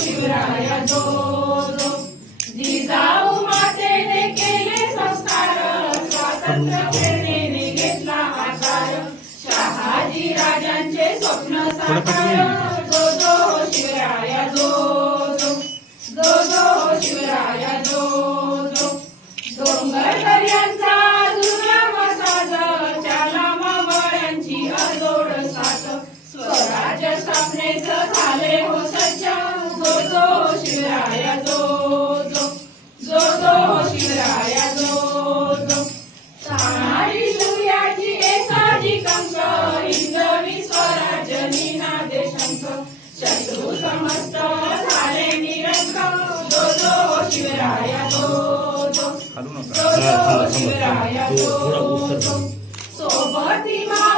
शिवराया जो जो जिजाऊ मातेने केले संस्कार. स्वातंत्र्य प्रेरणेने घेतला आकार शहाजी राजांचे स्वप्न साकार. जो जो शिवराया जो शिवराया जो जो जो जो शिवराया जो. जो तानाजी सूर्याची एसाजी कंक हिंदवी स्वराज्य निनादे शंख. शत्रू समस्त झाले निरंक. जो जो शिवराया जो जो जो जो शिवराया जो. जो सोबती मावळे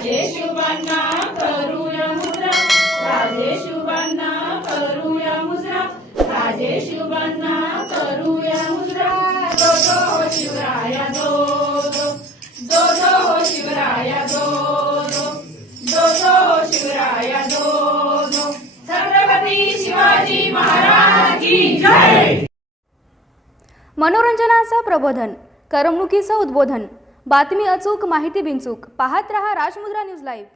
राजे शुभांना करूया मुद्रा. राजे शुभांना करूया मुद्रा. राजे शुभांना करूया मुद्रा. दो दो शिवराया दो दो. दो दो शिवराया दो दो. दो दो शिवराया दो दो. छत्रपती शिवाजी महाराज की जय. मनोरंजनाचं प्रबोधन करमणुकीचं उद्बोधन. बातमी अचूक माहिती बिनचूक. पाहत रहा राजमुद्रा न्यूज लाईव्ह